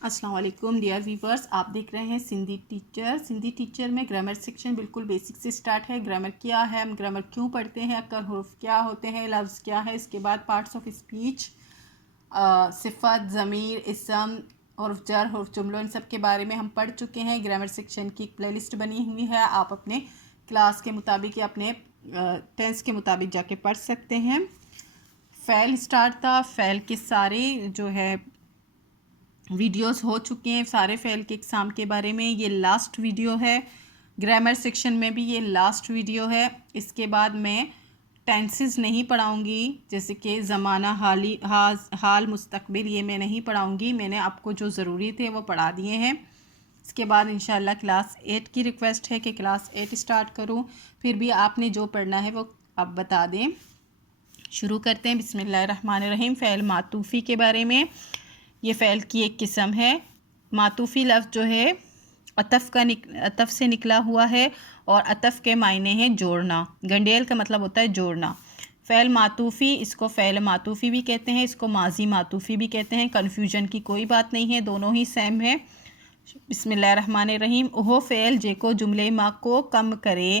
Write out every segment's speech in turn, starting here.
السلام علیکم dear viewers, آپ دیکھ رہے ہیں سندھی ٹیچر۔ سندھی ٹیچر میں گرامر سیکشن بالکل بیسک سے سٹارٹ ہے۔ گرامر کیا ہے، ہم گرامر کیوں پڑھتے ہیں، اکر حروف کیا ہوتے ہیں، لفظ کیا ہے، اس کے بعد پارٹس آف اسپیچ، صفت، ضمیر، اسم، حرف جر، حرف جملوں، ان سب کے بارے میں ہم پڑھ چکے ہیں۔ گرامر سیکشن کی ایک پلے لسٹ بنی ہوئی ہے، آپ اپنے کلاس کے مطابق یا اپنے ٹینس کے مطابق جا کے پڑھ سکتے ہیں۔ فعل سٹارٹ تھا، فعل کے سارے جو ہے ویڈیوز ہو چکے ہیں، سارے فعل کے اقسام کے بارے میں۔ یہ لاسٹ ویڈیو ہے، گرامر سیکشن میں بھی یہ لاسٹ ویڈیو ہے۔ اس کے بعد میں ٹینسز نہیں پڑھاؤں گی، جیسے کہ زمانہ، حال، مستقبل، یہ میں نہیں پڑھاؤں گی۔ میں نے آپ کو جو ضروری تھے وہ پڑھا دیے ہیں۔ اس کے بعد انشاءاللہ کلاس 8 کی ریکویسٹ ہے کہ کلاس 8 سٹارٹ کروں، پھر بھی آپ نے جو پڑھنا ہے وہ آپ بتا دیں۔ شروع کرتے ہیں، بسم اللہ الرحمن الرحیم۔ فعل معطوفی کے بارے میں، یہ فعل کی ایک قسم ہے۔ معطوفی لفظ جو ہے عطف سے نکلا ہوا ہے، اور عطف کے معنی ہے جوڑنا۔ گنڈیل کا مطلب ہوتا ہے جوڑنا۔ فعل معطوفی، اس کو فعل معطوفی بھی کہتے ہیں، اس کو ماضی معطوفی بھی کہتے ہیں۔ کنفیوژن کی کوئی بات نہیں ہے، دونوں ہی سیم ہے۔ بسم اللہ الرحمن الرحیم۔ وہ فعل جے کو جملے ماں کو کم کرے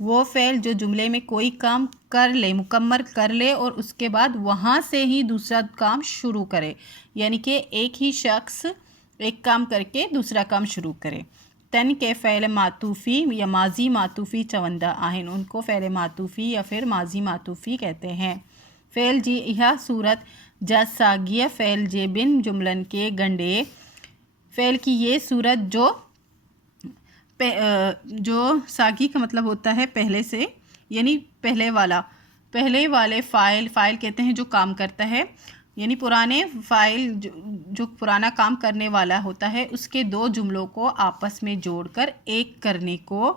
وہ فعل جو جملے میں کوئی کام کر لے، مکمل کر لے، اور اس کے بعد وہاں سے ہی دوسرا کام شروع کرے، یعنی کہ ایک ہی شخص ایک کام کر کے دوسرا کام شروع کرے۔ تن کے فعل معطوفی یا ماضی معطوفی چوندہ آہن، ان کو فعل معطوفی یا پھر ماضی معطوفی کہتے ہیں۔ فعل جی یہ صورت جا ساگیہ فعل جے بن جملن کے گنڈے، فعل کی یہ صورت جو ساگی کا مطلب ہوتا ہے پہلے سے، یعنی پہلے والے فاعل کہتے ہیں جو کام کرتا ہے، یعنی پرانے فاعل جو پرانا کام کرنے والا ہوتا ہے، اس کے دو جملوں کو آپس میں جوڑ کر ایک کرنے کو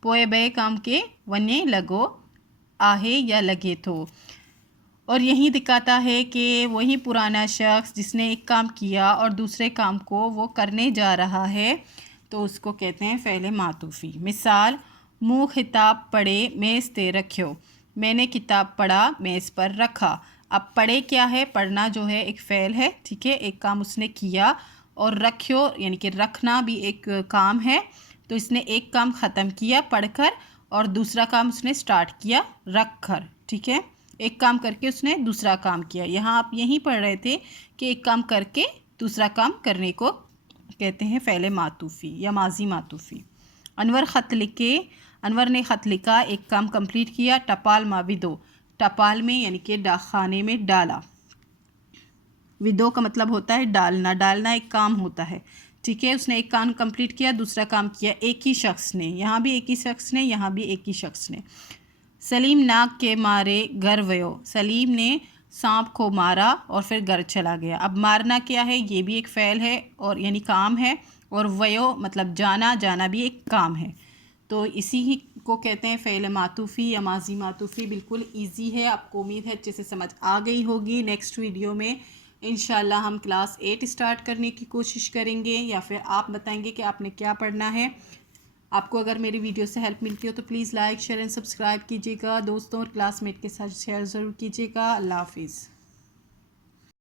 پوئے بے کام کے ونے لگو آہے یا لگے تو، اور یہی دکھاتا ہے کہ وہی پرانا شخص جس نے ایک کام کیا اور دوسرے کام کو وہ کرنے جا رہا ہے، تو اس کو کہتے ہیں فعل معطوفی۔ مثال، منہ خطاب پڑھے میز تے رکھیو، میں نے کتاب پڑھا میز پر رکھا۔ اب پڑھے کیا ہے؟ پڑھنا جو ہے ایک فعل ہے، ٹھیک ہے، ایک کام اس نے کیا، اور رکھیو یعنی کہ رکھنا بھی ایک کام ہے، تو اس نے ایک کام ختم کیا پڑھ کر، اور دوسرا کام اس نے سٹارٹ کیا رکھ کر، ٹھیک ہے، ایک کام کر کے اس نے دوسرا کام کیا۔ یہاں آپ یہی پڑھ رہے تھے کہ ایک کام کر کے دوسرا کام کرنے کو کہتے ہیں فعل معطوفی یا ماضی معطوفی۔ انور خط لکھے، انور نے خط لکھا، ایک کام کمپلیٹ کیا۔ ٹپال ما ودو، ٹپال میں یعنی کہ ڈاک خانے میں ڈالا۔ ودو کا مطلب ہوتا ہے ڈالنا، ڈالنا ایک کام ہوتا ہے، ٹھیک ہے، اس نے ایک کام کمپلیٹ کیا، دوسرا کام کیا، ایک ہی شخص نے، یہاں بھی ایک ہی شخص نے، یہاں بھی ایک ہی شخص نے۔ سلیم ناک کے مارے گھر ویو، سلیم نے سانپ کو مارا اور پھر گھر چلا گیا۔ اب مارنا کیا ہے؟ یہ بھی ایک فعل ہے، اور یعنی کام ہے، اور ویو مطلب جانا، جانا بھی ایک کام ہے، تو اسی ہی کو کہتے ہیں فعل معطوفی یا ماضی معطوفی۔ بالکل ایزی ہے، آپ کو امید ہے اچھے سے سمجھ آ گئی ہوگی۔ نیکسٹ ویڈیو میں انشاءاللہ ہم کلاس 8 سٹارٹ کرنے کی کوشش کریں گے، یا پھر آپ بتائیں گے کہ آپ نے کیا پڑھنا ہے۔ آپ کو اگر میری ویڈیو سے ہیلپ ملتی ہو تو please like, share and subscribe کیجیے گا، دوستوں اور کلاس میٹ کے ساتھ شیئر ضرور کیجیے گا۔ اللہ حافظ۔